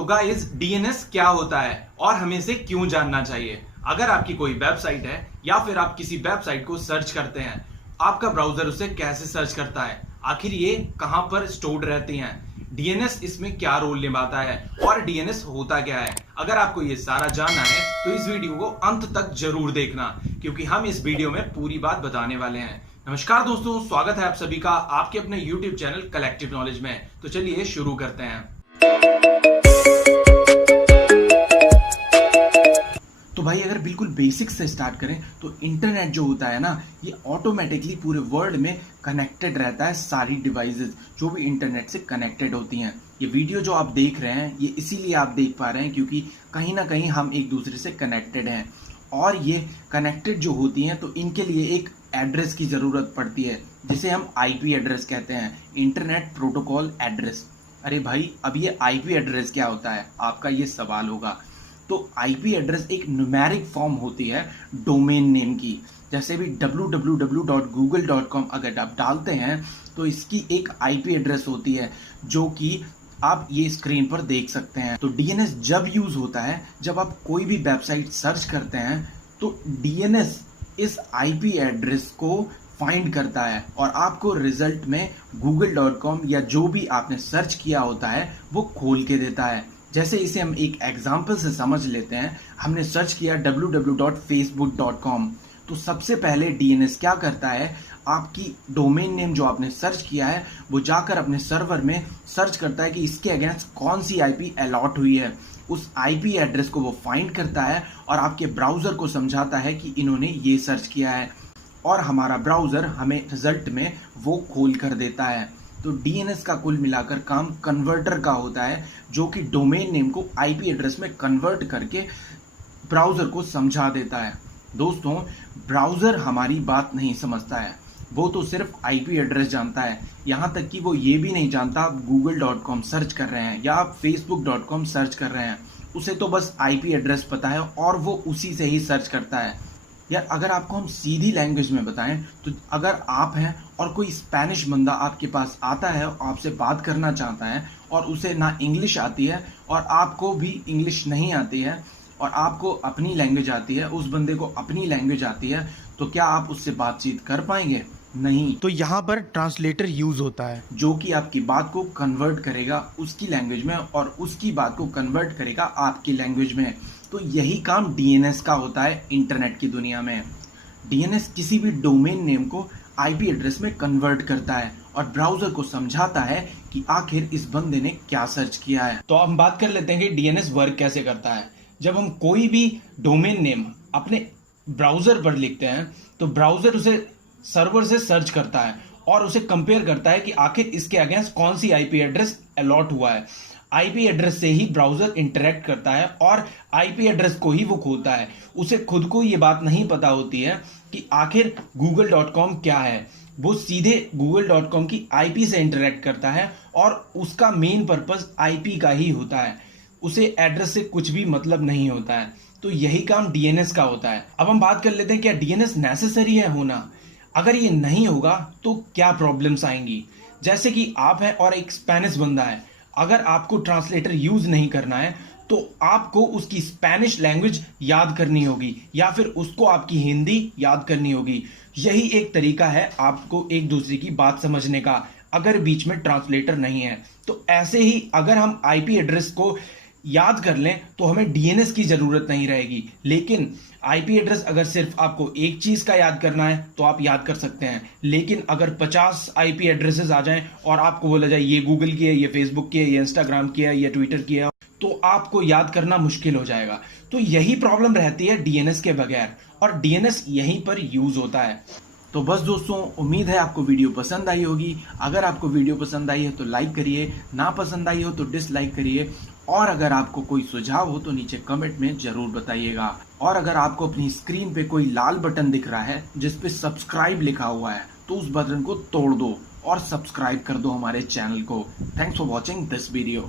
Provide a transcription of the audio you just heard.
तो guys DNS क्या होता है और हमें इसे क्यों जानना चाहिए। अगर आपकी कोई वेबसाइट है या फिर आप किसी वेबसाइट को सर्च करते हैं, आपका ब्राउजर उसे कैसे सर्च करता है, आखिर ये कहां पर स्टोर्ड रहती हैं, डीएनएस इसमें क्या रोल निभाता है और डीएनएस होता क्या है। अगर आपको ये सारा जानना है तो इस वीडियो को अंत तक जरूर देखना, क्योंकि हम इस वीडियो में पूरी बात बताने वाले हैं। नमस्कार दोस्तों, स्वागत है आप सभी का आपके अपने YouTube चैनल कलेक्टिव नॉलेज में। तो चलिए शुरू करते हैं। तो भाई अगर बिल्कुल बेसिक से स्टार्ट करें तो इंटरनेट जो होता है ना, ये ऑटोमेटिकली पूरे वर्ल्ड में कनेक्टेड रहता है। सारी डिवाइसेस जो भी इंटरनेट से कनेक्टेड होती हैं। ये वीडियो जो आप देख रहे हैं ये इसीलिए आप देख पा रहे हैं क्योंकि कहीं ना कहीं हम एक दूसरे से कनेक्टेड हैं, और ये कनेक्टेड जो होती हैं तो इनके लिए एक एड्रेस की ज़रूरत पड़ती है, जिसे हम आईपी एड्रेस कहते हैं, इंटरनेट प्रोटोकॉल एड्रेस। अरे भाई, अब ये आईपी एड्रेस क्या होता है, आपका ये सवाल होगा। तो आईपी एड्रेस एक न्यूमेरिक फॉर्म होती है डोमेन नेम की। जैसे भी www.google.com अगर आप डालते हैं तो इसकी एक आईपी एड्रेस होती है, जो कि आप ये स्क्रीन पर देख सकते हैं। तो डीएनएस जब यूज होता है, जब आप कोई भी वेबसाइट सर्च करते हैं, तो डीएनएस इस आईपी एड्रेस को फाइंड करता है और आपको रिजल्ट में google.com या जो भी आपने सर्च किया होता है वो खोल के देता है। जैसे इसे हम एक एग्जाम्पल से समझ लेते हैं। हमने सर्च किया www.facebook.com, तो सबसे पहले डीएनएस क्या करता है, आपकी डोमेन नेम जो आपने सर्च किया है वो जाकर अपने सर्वर में सर्च करता है कि इसके अगेंस्ट कौन सी आईपी अलॉट हुई है। उस आईपी एड्रेस को वो फाइंड करता है और आपके ब्राउजर को समझाता है कि इन्होंने ये सर्च किया है, और हमारा ब्राउजर हमें रिजल्ट में वो खोल कर देता है। तो डीएनएस का कुल मिलाकर काम कन्वर्टर का होता है, जो कि डोमेन नेम को आईपी एड्रेस में कन्वर्ट करके ब्राउजर को समझा देता है। दोस्तों, ब्राउजर हमारी बात नहीं समझता है, वो तो सिर्फ आईपी एड्रेस जानता है। यहाँ तक कि वो ये भी नहीं जानता आप google.com सर्च कर रहे हैं या आप facebook.com सर्च कर रहे हैं, उसे तो बस आईपी एड्रेस पता है और वो उसी से ही सर्च करता है। या अगर आपको हम सीधी लैंग्वेज में बताएं तो अगर आप हैं और कोई स्पेनिश बंदा आपके पास आता है और आपसे बात करना चाहता है और उसे ना इंग्लिश आती है और आपको भी इंग्लिश नहीं आती है और आपको अपनी लैंग्वेज आती है, उस बंदे को अपनी लैंग्वेज आती है, तो क्या आप उससे बातचीत कर पाएंगे? नहीं। तो यहाँ पर ट्रांसलेटर यूज होता है, जो कि आपकी बात को कन्वर्ट करेगा उसकी लैंग्वेज में और उसकी बात को कन्वर्ट करेगा आपकी लैंग्वेज में। तो यही काम डीएनएस का होता है इंटरनेट की दुनिया में। डीएनएस किसी भी डोमेन नेम को आईपी एड्रेस में कन्वर्ट करता है और ब्राउजर को समझाता है कि आखिर इस बंदे ने क्या सर्च किया है। तो हम बात कर लेते हैं कि डीएनएस वर्क कैसे करता है। जब हम कोई भी डोमेन नेम अपने ब्राउजर पर लिखते हैं तो ब्राउजर उसे सर्वर से सर्च करता है और उसे कंपेयर करता है कि आखिर इसके अगेंस्ट कौन सी आईपी एड्रेस अलॉट हुआ है। आईपी एड्रेस से ही ब्राउजर इंटरेक्ट करता है और आईपी एड्रेस को ही वो खोलता है। उसे खुद को ये बात नहीं पता होती है कि आखिर google.com क्या है। वो सीधे google.com की आईपी से इंटरेक्ट करता है और उसका मेन पर्पस आईपी का ही होता है, उसे एड्रेस से कुछ भी मतलब नहीं होता है। तो यही काम डीएनएस का होता है। अब हम बात कर लेते हैं क्या डीएनएस नेसेसरी है होना। अगर ये नहीं होगा तो क्या प्रॉब्लम्स आएंगी। जैसे कि आप हैं और एक स्पेनिश बंदा है, अगर आपको ट्रांसलेटर यूज नहीं करना है तो आपको उसकी स्पेनिश लैंग्वेज याद करनी होगी या फिर उसको आपकी हिंदी याद करनी होगी। यही एक तरीका है आपको एक दूसरे की बात समझने का, अगर बीच में ट्रांसलेटर नहीं है। तो ऐसे ही अगर हम आईपी एड्रेस को याद कर लें तो हमें डीएनएस की जरूरत नहीं रहेगी। लेकिन आईपी एड्रेस अगर सिर्फ आपको एक चीज का याद करना है तो आप याद कर सकते हैं, लेकिन अगर 50 आईपी एड्रेसेस आ जाएं और आपको बोला जाए ये गूगल की है, ये फेसबुक की है, ये इंस्टाग्राम की है, ये ट्विटर की है, तो आपको याद करना मुश्किल हो जाएगा। तो यही प्रॉब्लम रहती है डीएनएस के बगैर, और डीएनएस यहीं पर यूज होता है। तो बस दोस्तों, उम्मीद है आपको वीडियो पसंद आई होगी। अगर आपको वीडियो पसंद आई है तो लाइक करिए, ना पसंद आई हो तो डिसलाइक करिए, और अगर आपको कोई सुझाव हो तो नीचे कमेंट में जरूर बताइएगा। और अगर आपको अपनी स्क्रीन पे कोई लाल बटन दिख रहा है जिस पे सब्सक्राइब लिखा हुआ है, तो उस बटन को तोड़ दो और सब्सक्राइब कर दो हमारे चैनल को। Thanks for watching this video.